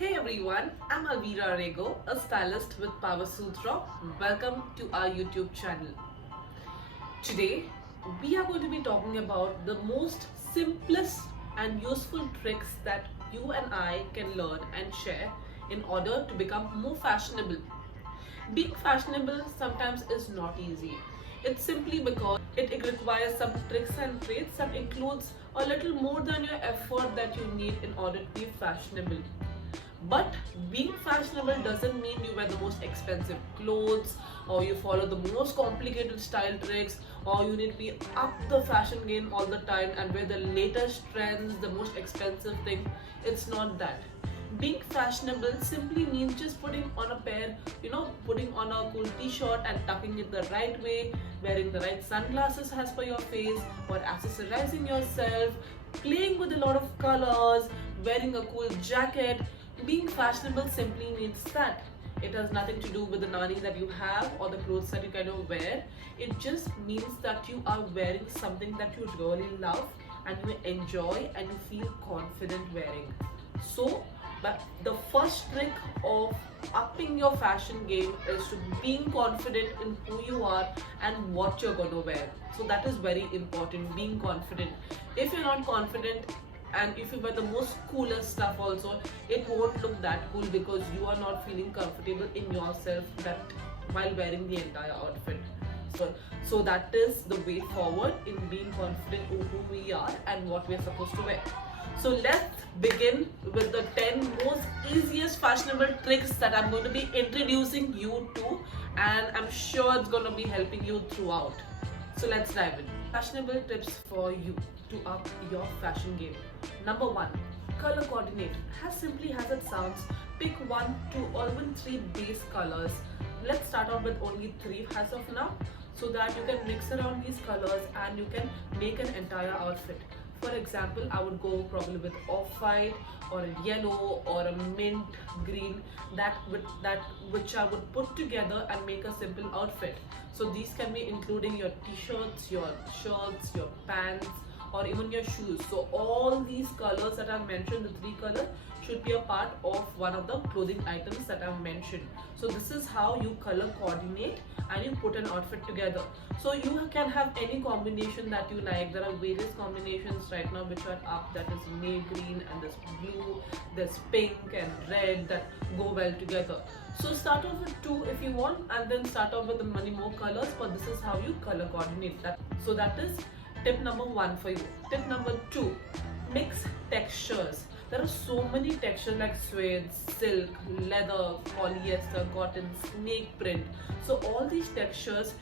Hey everyone, I'm Alvira Rego, a stylist with Power Sutra. Welcome to our YouTube channel. Today, we are going to be talking about the most simplest and useful tricks that you and I can learn and share in order to become more fashionable. Being fashionable sometimes is not easy. It's simply because it requires some tricks and traits that includes a little more than your effort that you need in order to be fashionable. But being fashionable doesn't mean you wear the most expensive clothes or you follow the most complicated style tricks or you need to be up the fashion game all the time and wear the latest trends, the most expensive thing. It's not that. Being fashionable simply means just putting on a pair, putting on a cool t-shirt and tucking it the right way, wearing the right sunglasses as per your face, or accessorizing yourself, playing with a lot of colors, wearing a cool jacket. Being fashionable simply means that. It has nothing to do with the money that you have or the clothes that you kind of wear. It just means that you are wearing something that you really love and you enjoy and you feel confident wearing. So, but the first trick of upping your fashion game is to being confident in who you are and what you're going to wear. So that is very important, being confident. If you're not confident and if you wear the most coolest stuff also, it won't look that cool because you are not feeling comfortable in yourself that while wearing the entire outfit. So that is the way forward in being confident in who we are and what we are supposed to wear. So let's begin with the 10 most easiest fashionable tricks that I'm going to be introducing you to, and I'm sure it's going to be helping you throughout. So let's dive in. Fashionable tips for you to up your fashion game. Number 1, color coordinate. As simply as it sounds, pick 1, 2 or even 3 base colors. Let's start off with only 3 as of now, so that you can mix around these colors and you can make an entire outfit. For example, I would go probably with off-white or a yellow or a mint green, which I would put together and make a simple outfit. So these can be including your t-shirts, your shirts, your pants, or even your shoes. So all these colors that I've mentioned, the 3 colors, should be a part of one of the clothing items that I've mentioned. So this is how you color coordinate and you put an outfit together. So you can have any combination that you like. There are various combinations right now which are up, that is navy green and this blue, there's pink and red that go well together. So start off with 2 if you want and then start off with the many more colors, but this is how you color coordinate that. So that is tip number 1 for you. Tip number 2, mix textures. There are so many textures like suede, silk, leather, polyester, cotton, snake print. So all these textures,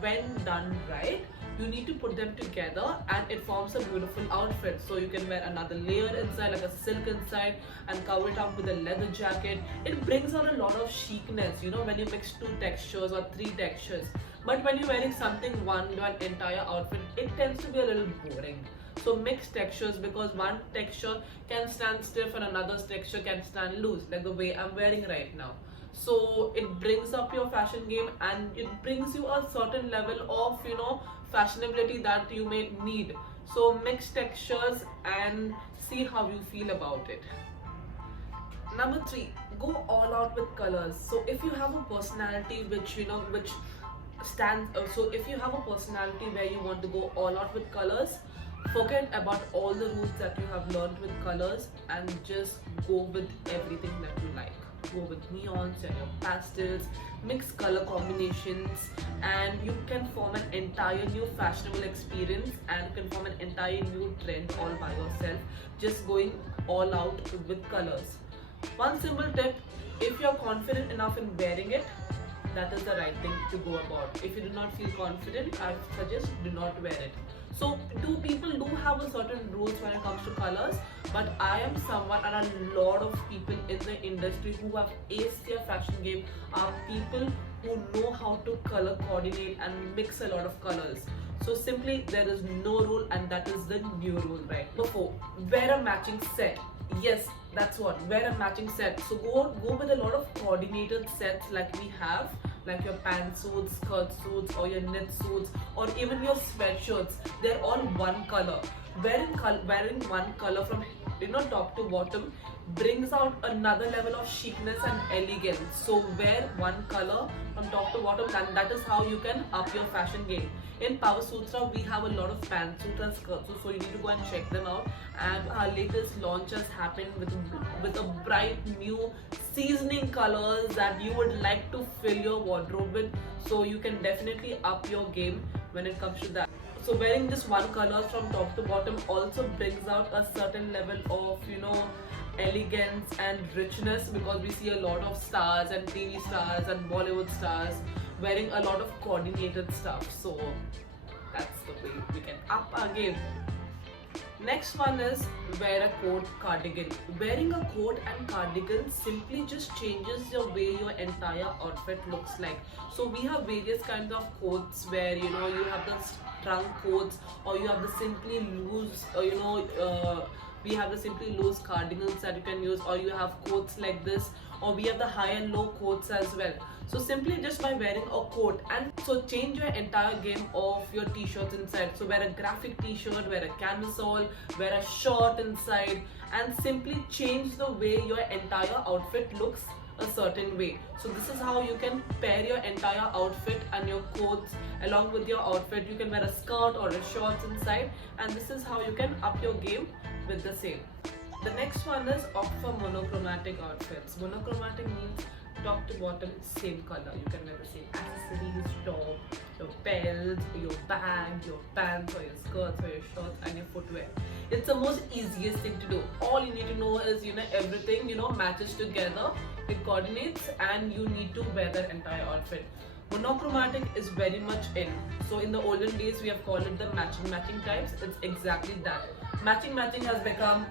when done right, you need to put them together and it forms a beautiful outfit. So you can wear another layer inside, like a silk inside, and cover it up with a leather jacket. It brings out a lot of chicness, when you mix 2 textures or 3 textures. But when you're wearing something one entire outfit, it tends to be a little boring. So mix textures, because one texture can stand stiff and another texture can stand loose, like the way I'm wearing right now. So it brings up your fashion game and it brings you a certain level of fashionability that you may need. So mix textures and see how you feel about it. Number 3, go all out with colors. So if you have a personality which stands, so if you have a personality where you want to go all out with colors, forget about all the rules that you have learned with colors and just go with everything that you like. Go with neons and your pastels, mix color combinations, and you can form an entire new fashionable experience and you can form an entire new trend all by yourself, just going all out with colors. One simple tip, if you're confident enough in wearing it, that is the right thing to go about. If you do not feel confident, I suggest do not wear it. So people do have a certain rules when it comes to colors, but I am someone, and a lot of people in the industry who have aced their fashion game are people who know how to color coordinate and mix a lot of colors. So simply there is no rule, and that is the new rule, right? Number 4, wear a matching set. Yes, that's what, wear a matching set. So go with a lot of coordinated sets like we have, like your pantsuits, skirt suits, or your knit suits, or even your sweatshirts. They're all one color. Wearing one color from top to bottom, brings out another level of chicness and elegance. So wear one color from top to bottom, and that is how you can up your fashion game. In Power Sutra, we have a lot of pantsuits and skirts, so you need to go and check them out. And our latest launch has happened with a bright new seasoning colors that you would like to fill your wardrobe with. So you can definitely up your game when it comes to that. So wearing just one color from top to bottom also brings out a certain level of elegance and richness, because we see a lot of stars and TV stars and Bollywood stars wearing a lot of coordinated stuff. So that's the way we can up our game. Next one is wear a coat cardigan. Wearing a coat and cardigan simply just changes the way your entire outfit looks like. So we have various kinds of coats where you have the trunk coats, or you have the simply loose we have the simply loose cardigans that you can use, or you have coats like this, or we have the high and low coats as well. So simply just by wearing a coat, and so change your entire game of your t-shirts inside. So wear a graphic t-shirt, wear a camisole, wear a short inside, and simply change the way your entire outfit looks a certain way. So this is how you can pair your entire outfit and your coats along with your outfit. You can wear a skirt or a shorts inside, and this is how you can up your game with the same. The next one is opt for monochromatic outfits. Monochromatic means top to bottom same color. You can wear the same accessories, top, your belts, your bag, your pants, or your skirts, or your shorts, and your footwear. It's the most easiest thing to do. All you need to know is everything matches together, it coordinates, and you need to wear that entire outfit. Monochromatic is very much in. So in the olden days we have called it the matching types. It's exactly that. Matching has become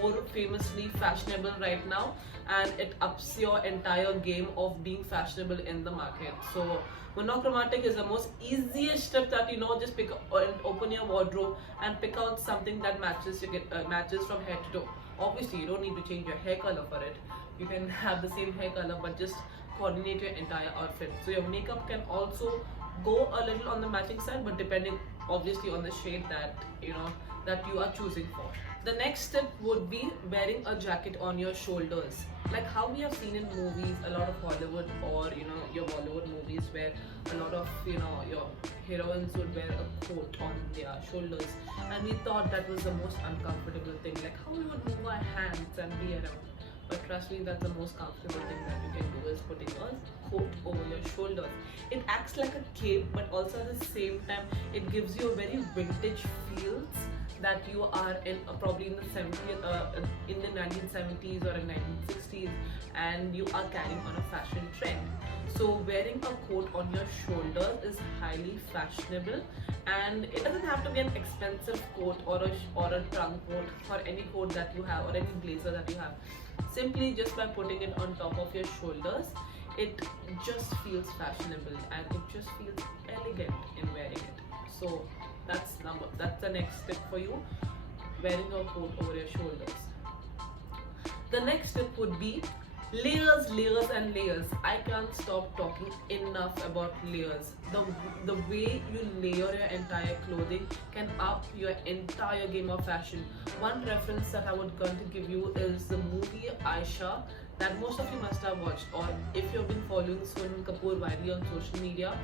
more famously fashionable right now, and it ups your entire game of being fashionable in the market. So monochromatic is the most easiest step that just pick and open your wardrobe and pick out something that matches matches from head to toe. Obviously you don't need to change your hair color for it. You can have the same hair color, but just coordinate your entire outfit. So your makeup can also go a little on the matching side, but depending obviously on the shade that that you are choosing for. The next step would be wearing a jacket on your shoulders, like how we have seen in movies, a lot of Hollywood or your Bollywood movies, where a lot of your heroines would wear a coat on their shoulders, and we thought that was the most uncomfortable thing, like how we would move our hands and be around. But trust me, that's the most comfortable thing that you can do, is putting a coat over your shoulders. It acts like a cape, but also at the same time it gives you a very vintage feels that you are in probably in the 70s, in the 1970s or in 1960s, and you are carrying on a fashion trend. So wearing a coat on your shoulders is highly fashionable, and it doesn't have to be an expensive coat or a trunk coat, or any coat that you have, or any blazer that you have. Simply just by putting it on top of your shoulders, it just feels fashionable and it just feels elegant in wearing it. So that's the next tip for you, wearing a coat over your shoulders. The next tip would be layers and layers. I can't stop talking enough about layers. The way you layer your entire clothing can up your entire game of fashion. One reference that I would going to give you is the movie Aisha, that most of you must have watched, or if you've been following Sonam Kapoor widely on social media,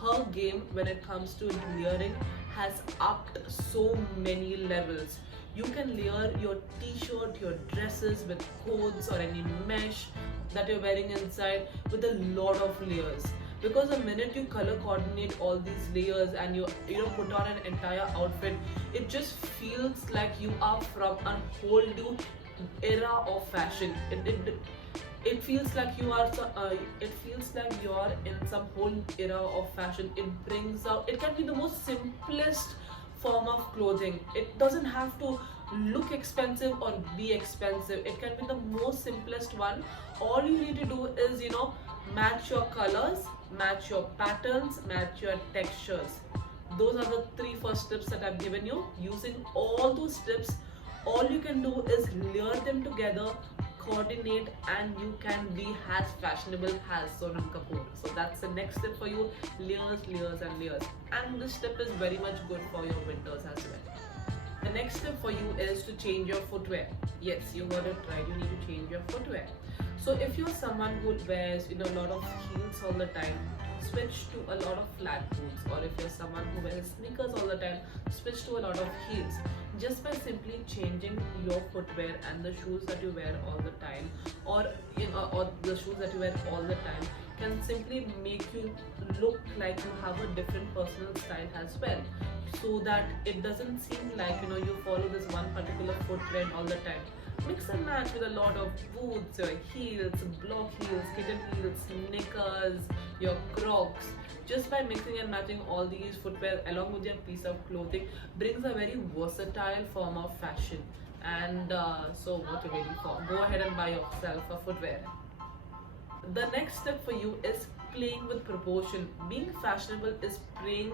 her game when it comes to layering has upped so many levels. You can layer your t-shirt, your dresses with coats or any mesh that you're wearing inside with a lot of layers. Because the minute you color coordinate all these layers and you put on an entire outfit, it just feels like you are from a whole new era of fashion. It feels like you are in some whole era of fashion. It brings out, it can be the most simplest form of clothing. It doesn't have to look expensive or be expensive. It can be the most simplest one. All you need to do is match your colors, match your patterns, match your textures. Those are the three first tips that I've given you. Using all those tips, all you can do is layer them together, coordinate, and you can be as fashionable as Sonam Kapoor. So that's the next tip for you, layers and layers. And this tip is very much good for your winters as well. The next step for you is to change your footwear. Yes, you heard it right. You need to change your footwear. So if you're someone who wears a lot of heels all the time, switch to a lot of flat boots. Or if you're someone who wears sneakers all the time, switch to a lot of heels. Just by simply changing your footwear and the shoes that you wear all the time, or the shoes that you wear all the time, can simply make you look like you have a different personal style as well, so that it doesn't seem like you follow this one particular foot trend all the time. Mix and match with a lot of boots, heels, block heels, kitten heels, sneakers, your Crocs. Just by mixing and matching all these footwear along with your piece of clothing brings a very versatile form of fashion. And so what you're waiting for? Go ahead and buy yourself a footwear. The next step for you is playing with proportion. Being fashionable is playing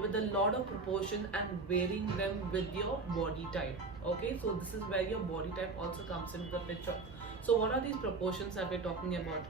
with a lot of proportion and wearing them with your body type. Okay, so this is where your body type also comes into the picture. So what are these proportions that we're talking about?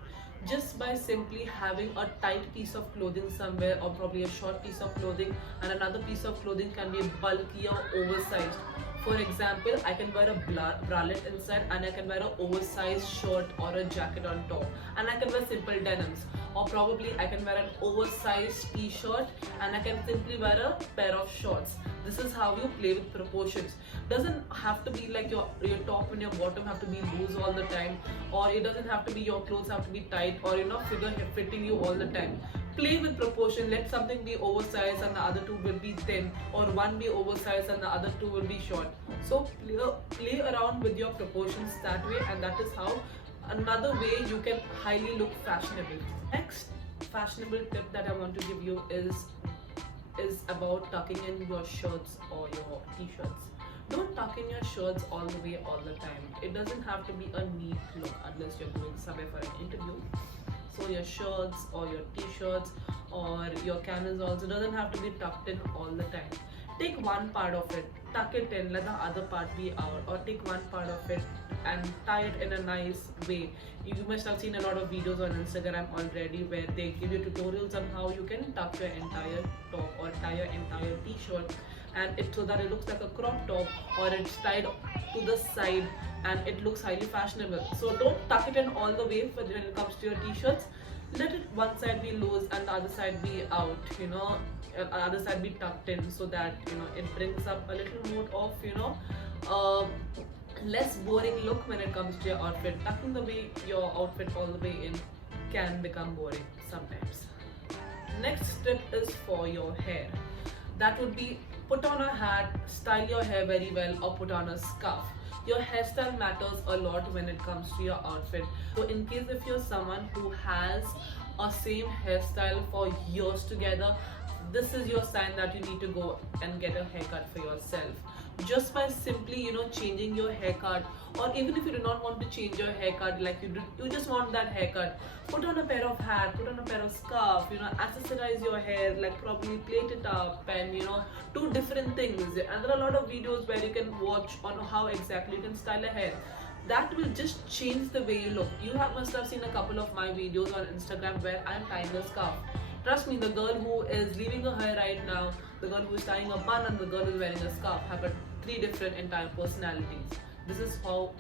Just by simply having a tight piece of clothing somewhere, or probably a short piece of clothing, and another piece of clothing can be bulky or oversized. For example, I can wear a bralette inside, and I can wear an oversized shirt or a jacket on top, and I can wear simple denims, or probably I can wear an oversized t-shirt and I can simply wear a pair of shorts. This is how you play with proportions. Doesn't have to be like your top and your bottom have to be loose all the time, or it doesn't have to be your clothes have to be tight, or figure fitting you all the time. Play with proportion. Let something be oversized and the other two will be thin, or one be oversized and the other two will be short. So play around with your proportions that way, and that is how another way you can highly look fashionable. Next fashionable tip that I want to give you is about tucking in your shirts or your t-shirts. Don't tuck in your shirts all the way all the time. It doesn't have to be a neat look unless you're going somewhere for an interview. So your shirts or your t-shirts or your camisoles, it doesn't have to be tucked in all the time. Take one part of it, tuck it in, let the other part be out, or take one part of it and tie it in a nice way. You must have seen a lot of videos on Instagram already where they give you tutorials on how you can tuck your entire top or tie your entire t-shirt, and so that it looks like a crop top, or it's tied to the side and it looks highly fashionable. So don't tuck it in all the way when it comes to your t-shirts. Let it one side be loose and the other side be out, other side be tucked in, so that it brings up a little more of less boring look when it comes to your outfit. Tucking your outfit all the way in can become boring sometimes. Next tip is for your hair. That would be put on a hat, style your hair very well, or put on a scarf. Your hairstyle matters a lot when it comes to your outfit. So in case if you're someone who has a same hairstyle for years together, this is your sign that you need to go and get a haircut for yourself. Just by simply changing your haircut, or even if you do not want to change your haircut, like you just want that haircut, put on a pair of hat, put on a pair of scarf, accessorize your hair, like probably plait it up, and do different things. And there are a lot of videos where you can watch on how exactly you can style a hair. That will just change the way you look. Must have seen a couple of my videos on Instagram where I'm tying a scarf. Trust me, the girl who is leaving her hair right now, the girl who is tying a bun, and the girl who is wearing a scarf have got three different entire personalities. This is how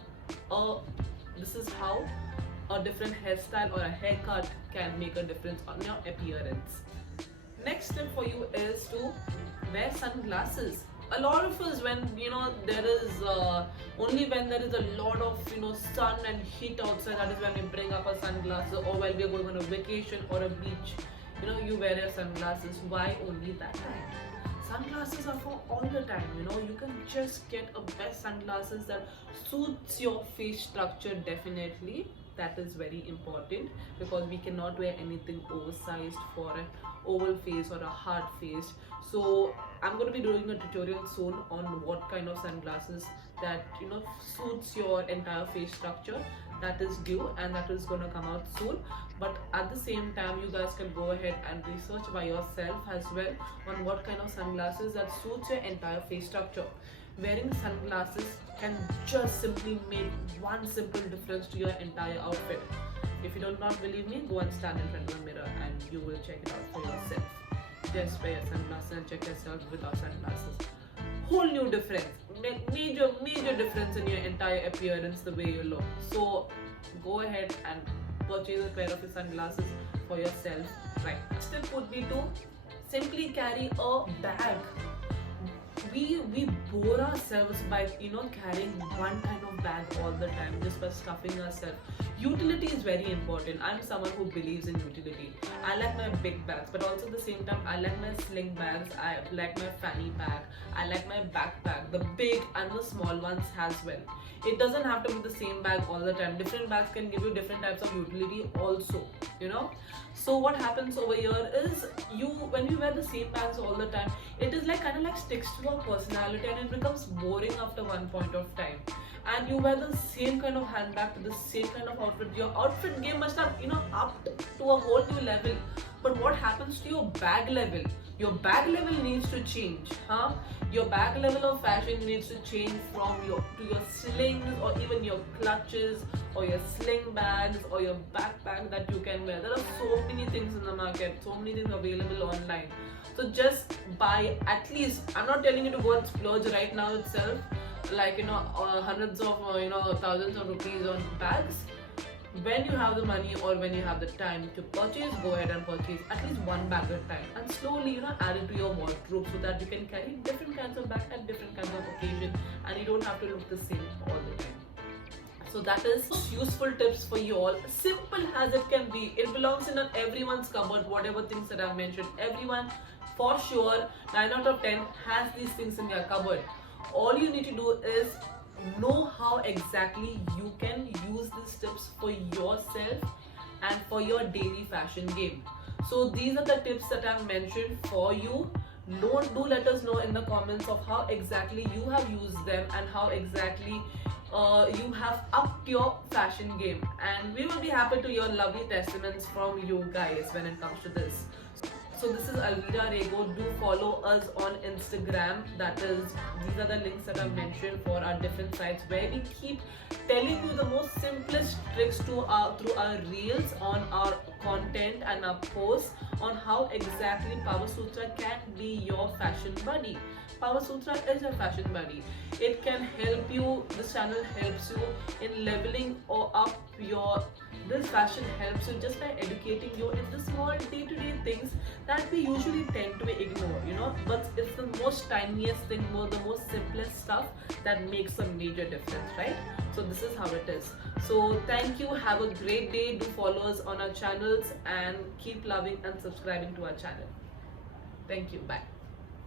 a different hairstyle or a haircut can make a difference on your appearance. Next tip for you is to wear sunglasses. A lot of us, when there is only when there is a lot of sun and heat outside, that is when we bring up our sunglasses, or while we are going on a vacation or a beach, you wear your sunglasses. Why only that time? Sunglasses are for all the time. You can just get a best sunglasses that suits your face structure. Definitely, that is very important, because we cannot wear anything oversized for an oval face or a hard face. So I'm going to be doing a tutorial soon on what kind of sunglasses that suits your entire face structure. That is due, and that is going to come out soon. But at the same time, you guys can go ahead and research by yourself as well on what kind of sunglasses that suits your entire face structure. Wearing sunglasses can just simply make one simple difference to your entire outfit. If you do not believe me, go and stand in front of the mirror and you will check it out for yourself. Just wear your sunglasses and check yourself without sunglasses. whole new difference, major difference in your entire appearance, the way you look. So go ahead and purchase a pair of your sunglasses for yourself. Right. Step would be to simply carry a bag. We bore ourselves by carrying one kind of bag all the time, just by stuffing ourselves. Utility is very important. I'm someone who believes in utility. I like my big bags, but also at the same time I like my sling bags, I like my fanny bag, I like my backpack, the big and the small ones as well. It doesn't have to be the same bag all the time. Different bags can give you different types of utility also, so what happens over here is, when you wear the same bags all the time, it is like kind of like sticks to your personality, and it becomes boring after one point of time. And you wear the same kind of handbag to the same kind of outfit. Your outfit game must have upped to a whole new level. But what happens to your bag level? Your bag level needs to change, Your bag level of fashion needs to change from your slings, or even your clutches, or your sling bags, or your backpack that you can wear. There are so many things in the market, so many things available online. So just buy at least. I'm not telling you to go and splurge right now itself, like hundreds of thousands of rupees on bags. When you have the money or when you have the time to purchase, go ahead and purchase at least one bag at a time, and slowly add it to your wardrobe, so that you can carry different kinds of bags at different kinds of occasions, and you don't have to look the same all the time. So that is useful tips for you all. Simple as it can be. It belongs in everyone's cupboard. Whatever things that I've mentioned, everyone for sure 9 out of 10 has these things in their cupboard. All you need to do is know how exactly you can use these tips for yourself and for your daily fashion game. So these are the tips that I've mentioned for you. Do let us know in the comments of how exactly you have used them, and how exactly you have upped your fashion game, and we will be happy to hear lovely testaments from you guys when it comes to this. So this is Alvira Rego. Do follow us on Instagram. These are the links that I've mentioned for our different sites, where we keep telling you the most simplest tricks through our reels, on our content and our posts, on how exactly Power Sutra can be your fashion buddy. Power Sutra is your fashion buddy. It can help you. This channel helps you in leveling or up this fashion helps you just by educating you in the small day-to-day things that we usually tend to ignore, but it's the most tiniest thing, the most simplest stuff that makes a major difference, right? So this is how it is. So thank you, have a great day. Do follow us on our channels and keep loving and subscribing to our channel. Thank you, bye.